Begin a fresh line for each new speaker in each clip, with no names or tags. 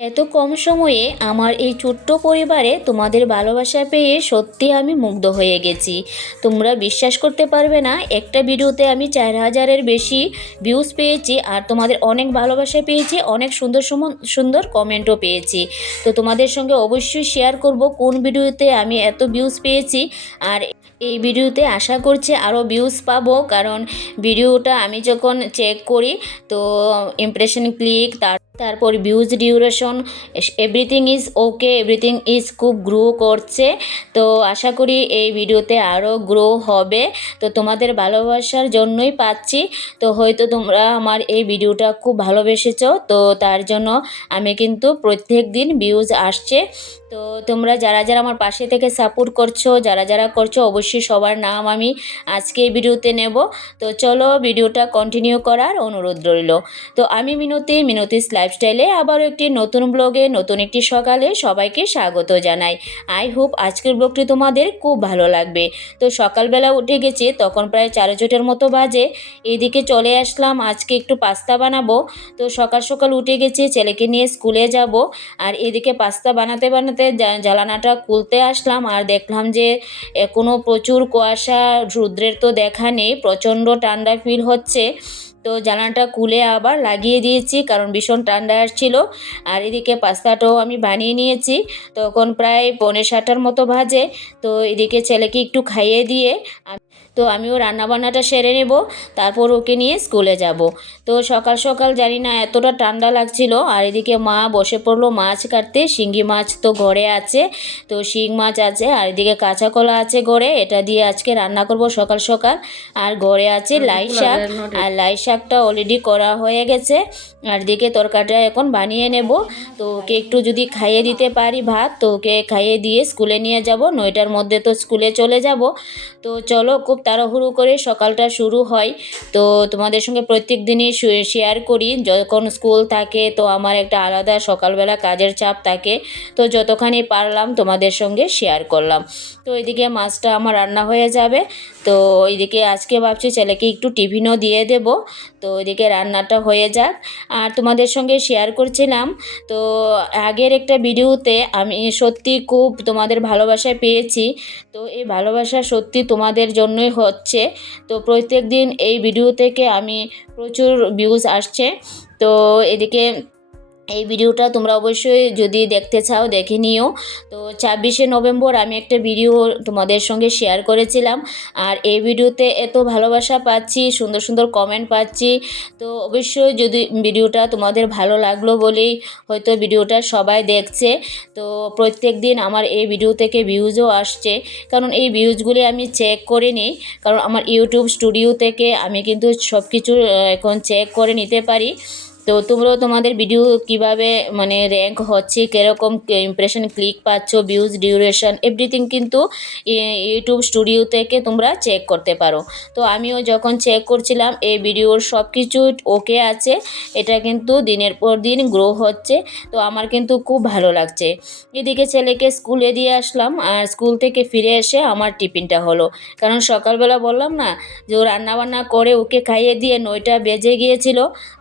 এত কম সময়ে আমার এই ছোট্ট পরিবারে তোমাদের ভালোবাসা পেয়ে সত্যি আমি মুগ্ধ হয়ে গেছি। তোমরা বিশ্বাস করতে পারবে না, একটা ভিডিওতে আমি চার হাজারের বেশি ভিউজ পেয়েছি আর তোমাদের অনেক ভালোবাসা পেয়েছি, অনেক সুন্দর সুন্দর কমেন্টও পেয়েছি। তো তোমাদের সঙ্গে অবশ্যই শেয়ার করব কোন ভিডিওতে আমি এত ভিউজ পেয়েছি আর এই ভিডিওতে আশা করছি আরও ভিউজ পাবো কারণ ভিডিওটা আমি যখন চেক করি তো ইমপ্রেশন ক্লিক তার তারপর views duration everything is okay everything is খুব গ্রো করছে। তো আশা করি এই ভিডিওতে আরও গ্রো হবে। তো তোমাদের ভালোবাসার জন্যই পাচ্ছি। তো হয়তো তোমরা আমার এই ভিডিওটা খুব ভালোবেসেছো। তো তার জন্য আমি কিন্তু প্রত্যেক দিন ভিউজ আসছে। তো তোমরা যারা যারা আমার পাশে থেকে সাপোর্ট করছ, যারা যারা করছ, অবশ্যই সবার নাম আমি আজকে এই ভিডিওতে নেব। তো চলো ভিডিওটা কন্টিনিউ করার অনুরোধ রইল। তো আমি মিনতি, মিনতিস লাইফস্টাইলে আবারও একটি নতুন ব্লগে নতুন একটি সকালে সবাইকে স্বাগত জানাই। আই হোপ আজকের ব্লগটি তোমাদের খুব ভালো লাগবে। তো সকালবেলা উঠে গেছি, তখন প্রায় চার জোটের মতো বাজে। এদিকে চলে আসলাম, আজকে একটু পাস্তা বানাবো। তো সকাল সকাল উঠে গেছি, ছেলেকে নিয়ে স্কুলে যাব। আর এদিকে পাস্তা বানাতে বানাতে জ্বালানাটা খুলতে আসলাম। আর দেখলাম যে এখনও প্রচুর কুয়াশা, রুদ্রের তো দেখা নেই, প্রচণ্ড ঠান্ডা ফিল হচ্ছে। তো জ্বালানাটা খুলে আবার লাগিয়ে দিয়েছি কারণ ভীষণ ঠান্ডা আসছিল আর এদিকে পাস্তাটাও আমি বানিয়ে নিয়েছি। তখন প্রায় পৌনে সাতটার মতো ভাজে তো এদিকে ছেলেকে একটু খাইয়ে দিয়ে তো আমিও রান্নাবান্নাটা সেরে নেব। তারপর ওকে নিয়ে স্কুলে যাব। তো সকাল সকাল জানি না এতটা ঠান্ডা লাগছিল। আর এদিকে মা বসে পড়ল মাছ কাটতে। শিঙ্গি মাছ তো ঘরে আছে। তো শিং মাছ আছে আর এদিকে কাঁচা কলা আছে ঘরে। এটা দিয়ে আজকে রান্না করব সকাল সকাল। আর ঘরে আছে লাই শাক। আর লাই শাকটা অলরেডি করা হয়ে গেছে। আর এদিকে তরকারিটা এখন বানিয়ে নেব। তো ওকে একটু যদি খাইয়ে দিতে পারি ভাত, তো ওকে খাইয়ে দিয়ে স্কুলে নিয়ে যাব। নয়টার মধ্যে তো স্কুলে চলে যাব। তো চলো খুব তাড়াহুড়ো করে সকালটা শুরু হয়। তো তোমাদের সঙ্গে প্রত্যেক দিনই শেয়ার করি। যখন স্কুল থাকে, তো আমার একটা আলাদা সকালবেলা কাজের চাপ থাকে। তো যতখানি পারলাম তোমাদের সঙ্গে শেয়ার করলাম। তো এদিকে মাছটা আমার রান্না হয়ে যাবে। তো এদিকে আজকে ভাবছি ছেলেকে একটু টিফিনও দিয়ে দেব। তো এদিকে রান্নাটা হয়ে যাক। আর তোমাদের সঙ্গে শেয়ার করছিলাম, তো আগের একটা ভিডিওতে আমি সত্যি খুব তোমাদের ভালোবাসা পেয়েছি। তো এই ভালোবাসা সত্যি তোমাদের জন্যই হচ্ছে। তো প্রত্যেক দিন এই ভিডিও থেকে আমি প্রচুর ভিউজ আসছে। তো এদিকে এই ভিডিওটা তোমরা অবশ্যই যদি দেখতে চাও, দেখে নিও। তো ছাব্বিশে নভেম্বর আমি একটা ভিডিও তোমাদের সঙ্গে শেয়ার করেছিলাম। আর এই ভিডিওতে এত ভালোবাসা পাচ্ছি, সুন্দর সুন্দর কমেন্ট পাচ্ছি। তো অবশ্যই যদি ভিডিওটা তোমাদের ভালো লাগল বলেই হয়তো ভিডিওটা সবাই দেখছে। তো প্রত্যেক দিন আমার এই ভিডিও থেকে ভিউজও আসছে। কারণ এই ভিউজগুলি আমি চেক করে নিই। কারণ আমার ইউটিউব স্টুডিও থেকে আমি কিন্তু সব কিছু এখন চেক করে নিতে পারি। তো তোমরাও তোমাদের ভিডিও কীভাবে মানে র্যাঙ্ক হচ্ছে, কীরকম ইমপ্রেশন ক্লিক পাচ্ছ ভিউজ ডিউরেশন এভরিথিং কিন্তু ইউটিউব স্টুডিও থেকে তোমরা চেক করতে পারো। তো আমিও যখন চেক করছিলাম, এই ভিডিওর সব কিছু ওকে আছে, এটা কিন্তু দিনের পর দিন গ্রো হচ্ছে, তো আমার কিন্তু খুব ভালো লাগছে। এদিকে ছেলেকে স্কুলে দিয়ে আসলাম, আর স্কুল থেকে ফিরে এসে আমার টিফিনটা হলো। কারণ সকালবেলা বললাম না যে ও রান্নাবান্না করে ওকে খাইয়ে দিয়ে নয়টা বেজে গিয়েছিল,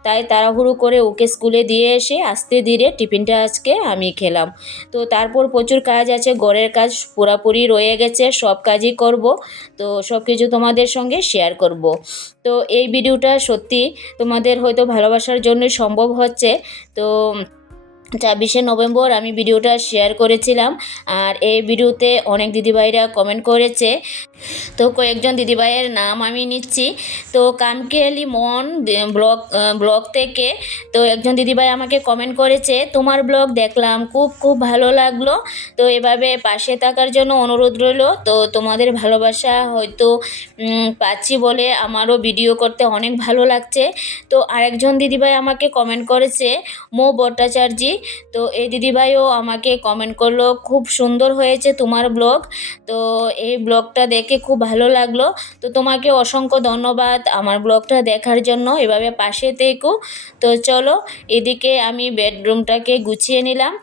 তাই তাড়াহুড়ো করে ওকে স্কুলে দিয়ে এসে আস্তে ধীরে টিফিনটা আজকে আমি খেলাম। তো তারপর প্রচুর কাজ আছে, ঘরের কাজ পুরাপুরি রয়ে গেছে, সব কাজই করব। তো সব কিছু তোমাদের সঙ্গে শেয়ার করব। তো এই ভিডিওটা সত্যি তোমাদের হয়তো ভালোবাসার জন্য সম্ভব হচ্ছে। তো ছাব্বিশে নভেম্বর আমি ভিডিওটা শেয়ার করেছিলাম, আর এই ভিডিওতে অনেক দিদিভাইরা কমেন্ট করেছে। তো কয়েকজন দিদিভাইয়ের নাম আমি নিচ্ছি। তো কামকেলি মন ব্লগ ব্লগ থেকে, তো একজন দিদিভাই আমাকে কমেন্ট করেছে, তোমার ব্লগ দেখলাম, খুব খুব ভালো লাগল। তো এভাবে পাশে থাকার জন্য অনুরোধ রইল, তো তোমাদের ভালোবাসা হয়তো পাচ্ছি বলে আমারও ভিডিও করতে অনেক ভালো লাগছে। তো আরেকজন দিদিভাই আমাকে কমেন্ট করেছে, মো ভট্টাচার্যি তো এই দিদিভাইও আমাকে কমেন্ট করল, খুব সুন্দর হয়েছে তোমার ব্লগ তো এই ব্লগটা দেখে খুব ভালো লাগল। তো তোমাকে অসংখ্য ধন্যবাদ আমার ব্লগটা দেখার জন্য, এভাবে পাশে থেকো। তো চলো, এদিকে আমি বেডরুমটাকে গুছিয়ে নিলাম,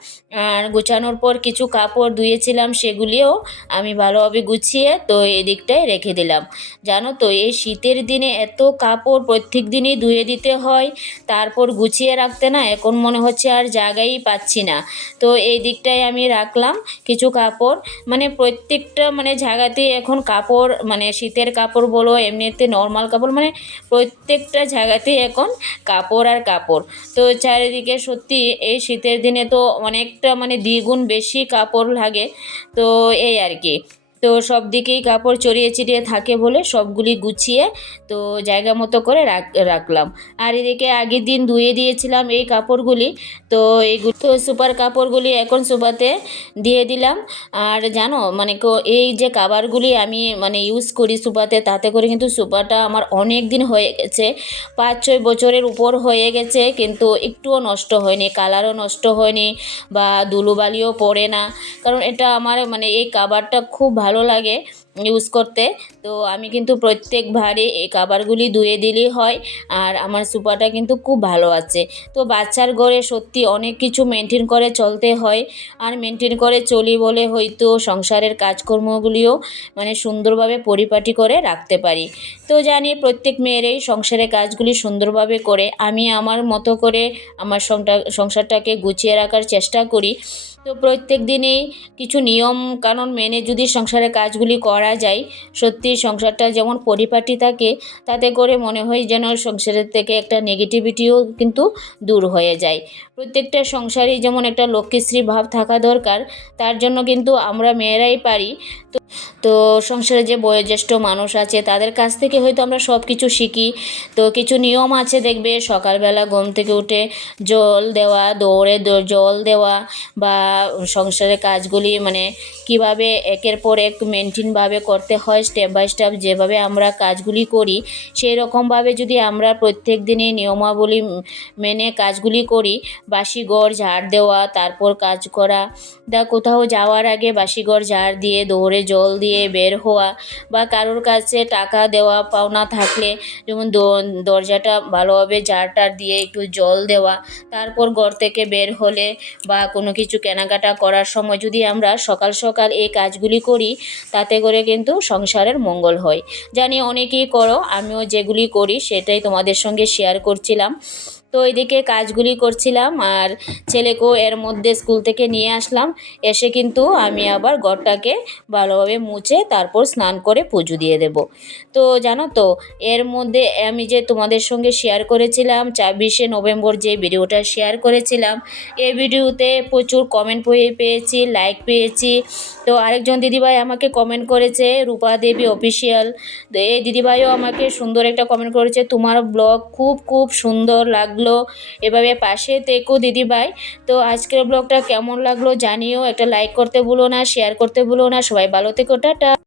আর গুছানোর পর কিছু কাপড় ধুয়েছিলাম সেগুলিও আমি ভালোভাবে গুছিয়ে, তো এদিকটায় রেখে দিলাম। জানো তো, এই শীতের দিনে এত কাপড় প্রত্যেক দিনই ধুয়ে দিতে হয়, তারপর গুছিয়ে রাখতে না এখন মনে হচ্ছে আর জায়গাই পাচ্ছি না। তো এই দিকটাই আমি রাখলাম কিছু কাপড়। মানে প্রত্যেকটা মানে জায়গাতেই এখন কাপড় মানে শীতের কাপড় বলো, এমনিতে নর্মাল কাপড় মানে প্রত্যেকটা জায়গাতেই এখন কাপড় আর কাপড়। তো চারিদিকে সত্যি এই শীতের দিনে তো অনেকটা মানে দ্বিগুণ বেশি কাপড় লাগে। তো এই আর কি। তো সব দিকেই কাপড় চড়িয়ে চিড়িয়ে থাকে বলে সবগুলি গুছিয়ে তো জায়গা মতো করে রাখ, রাখলাম। আর এদিকে আগের দিন ধুয়ে দিয়েছিলাম এই কাপড়গুলি। তো এইগুলো তো সুপার কাপড়গুলি এখন সুপাতে দিয়ে দিলাম। আর জানো মানে এই যে কাবারগুলি আমি মানে ইউজ করি সুপাতে তাতে করে কিন্তু সুপাটা আমার অনেক দিন হয়ে গেছে। পাঁচ ছয় বছরের উপর হয়ে গেছে, কিন্তু একটুও নষ্ট হয়নি, কালারও নষ্ট হয়নি বা ধুলোবালিও পড়ে না। কারণ এটা আমার মানে এই কাবারটা খুব ভালো লাগে ইউজ করতে। তো আমি কিন্তু প্রত্যেকবারই এই কাবারগুলি ধুয়ে দিলেই হয় আর আমার সুপাটা কিন্তু খুব ভালো আছে। তো বাচ্চার ঘরে সত্যি অনেক কিছু মেনটেন করে চলতে হয় আর মেনটেন করে চলি বলে হয়তো সংসারের কাজকর্মগুলিও মানে সুন্দরভাবে পরিপাটি করে রাখতে পারি। তো জানি প্রত্যেক মেয়েরই সংসারের কাজগুলি সুন্দরভাবে করে। আমি আমার মতো করে আমার সংসারটাকে গুছিয়ে রাখার চেষ্টা করি। তো প্রত্যেক দিনেই কিছু নিয়ম কানুন মেনে যদি সংসারের কাজগুলি করা যায়, সত্যি সংসারটা যেমন পরিপাটি থাকে, তাতে করে মনে হয় যেন সংসারের থেকে একটা নেগেটিভিটিও কিন্তু দূর হয়ে যায়। প্রত্যেকটা সংসারেই যেমন একটা লক্ষ্মীশ্রী ভাব থাকা দরকার, তার জন্য কিন্তু আমরা মেয়েরাই পারি। তো তো সংসারে যে বয়োজ্যেষ্ঠ মানুষ আছে, তাদের কাছ থেকে হয়তো আমরা সব কিছু শিখি। তো কিছু নিয়ম আছে দেখবে, সকালবেলা ঘুম থেকে উঠে জল দেওয়া, দৌড়ে জল দেওয়া বা সংসারের কাজগুলি মানে কীভাবে একের পর এক মেনটেনভাবে করতে হয় স্টেপ বাই স্টেপ যেভাবে আমরা কাজগুলি করি সেই রকমভাবে যদি আমরা প্রত্যেক দিনই নিয়মাবলী মেনে কাজগুলি করি বাসি ঘর ঝাড় দেওয়া, তারপর কাজ করা। দা, কোথাও যাওয়ার আগে বাসি ঘর ঝাড় দিয়ে দৌড়ে জল দিয়ে বের হওয়া বা কারোর কাছে টাকা দেওয়া পাওনা থাকলে, যেমন দরজাটা ভালোভাবে ঝাড় টাড় দিয়ে একটু জল দেওয়া, তারপর ঘর থেকে বের হলে বা কোনো কিছু কেনাকাটা করার সময় যদি আমরা সকাল সকাল এই কাজগুলি করি, তাতে করে কিন্তু সংসারের মঙ্গল হয়। জানি অনেকেই করো, আমিও যেগুলি করি সেটাই তোমাদের সঙ্গে শেয়ার করছিলাম। তো এদিকে কাজগুলি করছিলাম আর ছেলেকেও এর মধ্যে স্কুল থেকে নিয়ে আসলাম। এসে কিন্তু আমি আবার ঘরটাকে ভালোভাবে মুছে তারপর স্নান করে পুজো দিয়ে দেব। তো জানো তো, এর মধ্যে আমি যে তোমাদের সঙ্গে শেয়ার করেছিলাম, ছাব্বিশে নভেম্বর যে ভিডিওটা শেয়ার করেছিলাম, এই ভিডিওতে প্রচুর কমেন্ট পেয়ে পেয়েছি লাইক পেয়েছি। তো আরেকজন দিদিভাই আমাকে কমেন্ট করেছে, রূপা দেবী অফিসিয়াল এই দিদিভাইও আমাকে সুন্দর একটা কমেন্ট করেছে, তোমার ব্লগ খুব খুব সুন্দর লাগল। এভাবে পাশে থেকো দিদিভাই। তো আজকের ব্লগটা কেমন লাগল জানিও। একটা লাইক করতে ভুলো না শেয়ার করতে ভুলো না। সবাই ভালো থেকো, টাটা।